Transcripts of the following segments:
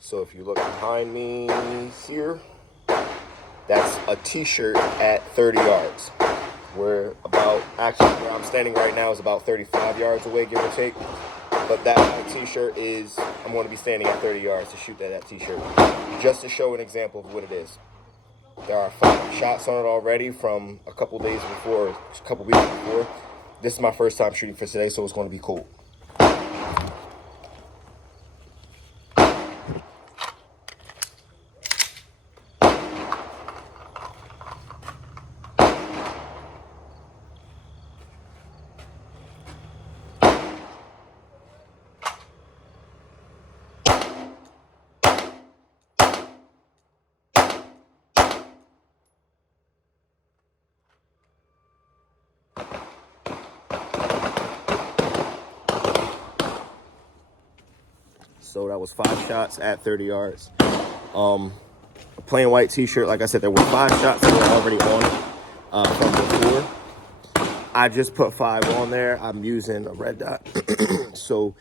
So if you look behind me here, that's a t-shirt at 30 yards. Where I'm standing right now is about 35 yards away, give or take. But that t-shirt is, I'm going to be standing at 30 yards to shoot that t-shirt. Just to show an example of what it is. There are 5 shots on it already from a couple weeks before. This is my first time shooting for today, so it's going to be cool. So that was 5 shots at 30 yards. A plain white t-shirt, like I said, there were 5 shots that were already on it from before. I just put 5 on there. I'm using a red dot. So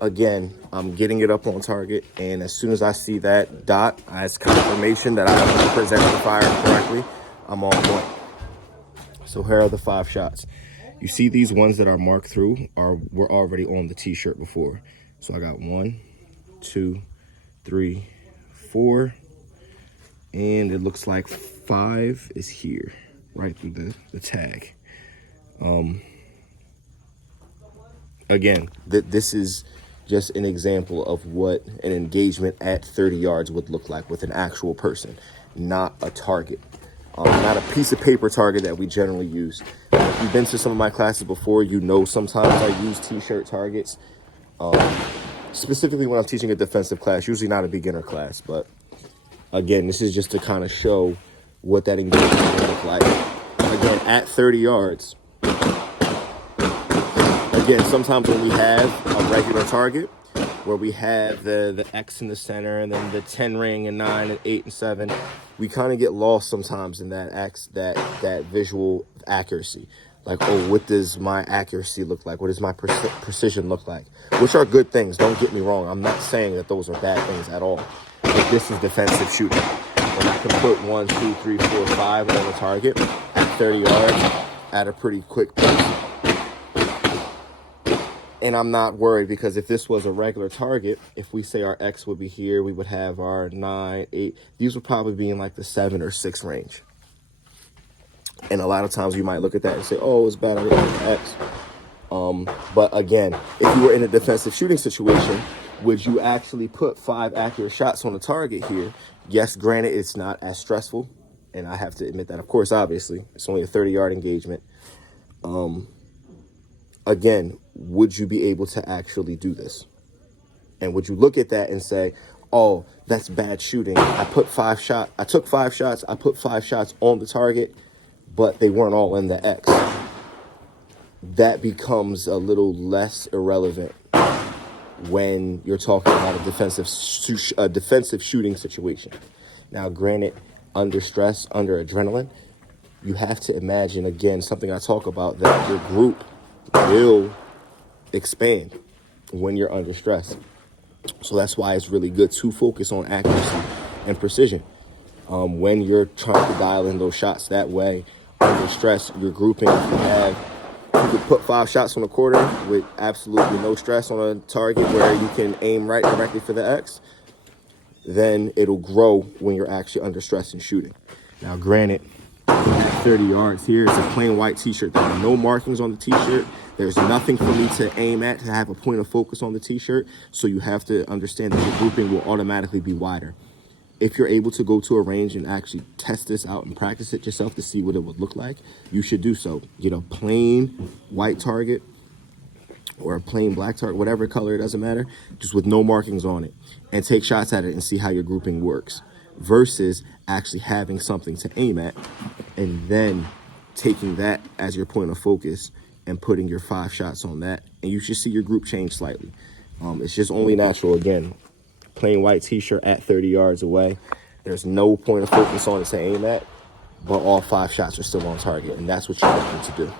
again, I'm getting it up on target, and as soon as I see that dot as confirmation that I presented the fire correctly, I'm on point. So here are the 5 shots. You see these ones that are marked through were already on the t-shirt before. So I got 1, 2, 3, 4, and it looks like 5 is here, right through the tag. Again, this is just an example of what an engagement at 30 yards would look like with an actual person, not a target. Not a piece of paper target that we generally use. If you've been to some of my classes before, you know sometimes I use t-shirt targets. Specifically when I'm teaching a defensive class, usually not a beginner class, but again, this is just to kind of show what that engagement will look like. Again, at 30 yards. Again, sometimes when we have a regular target, where we have the X in the center and then the 10 ring and 9 and 8 and 7, we kind of get lost sometimes in that visual accuracy. Like, oh, what does my accuracy look like? What does my precision look like? Which are good things, don't get me wrong. I'm not saying that those are bad things at all. But this is defensive shooting. When I can put 1, 2, 3, 4, 5 on the target at 30 yards at a pretty quick pace. And I'm not worried, because if this was a regular target, if we say our X would be here, we would have our 9, 8. These would probably be in like the 7 or 6 range. And a lot of times you might look at that and say, oh, it's bad, I didn't have X. But again, if you were in a defensive shooting situation, would you actually put 5 accurate shots on the target here? Yes, granted, it's not as stressful. And I have to admit that, of course, obviously, it's only a 30-yard engagement. Again, would you be able to actually do this? And would you look at that and say, oh, that's bad shooting. I took 5 shots. I put 5 shots on the target, but they weren't all in the X. That becomes a little less irrelevant when you're talking about a defensive shooting situation. Now, granted, under stress, under adrenaline, you have to imagine, again, something I talk about, that your group will expand when you're under stress. So that's why it's really good to focus on accuracy and precision when you're trying to dial in those shots. That way, under stress, you're grouping. You could put 5 shots on a quarter with absolutely no stress on a target where you can aim right directly for the X. Then it'll grow when you're actually under stress and shooting. Now, granted, at 30 yards here, it's a plain white t-shirt. There are no markings on the t-shirt. There's nothing for me to aim at, to have a point of focus on the t-shirt. So you have to understand that the grouping will automatically be wider. If you're able to go to a range and actually test this out and practice it yourself to see what it would look like, you should do so. Get a plain white target or a plain black target, whatever color, it doesn't matter, just with no markings on it, and take shots at it and see how your grouping works, versus actually having something to aim at and then taking that as your point of focus and putting your 5 shots on that, and you should see your group change slightly. It's just only natural. Again, plain white t-shirt at 30 yards away. There's no point of focus on it to aim at, but all 5 shots are still on target, and that's what you're looking to do.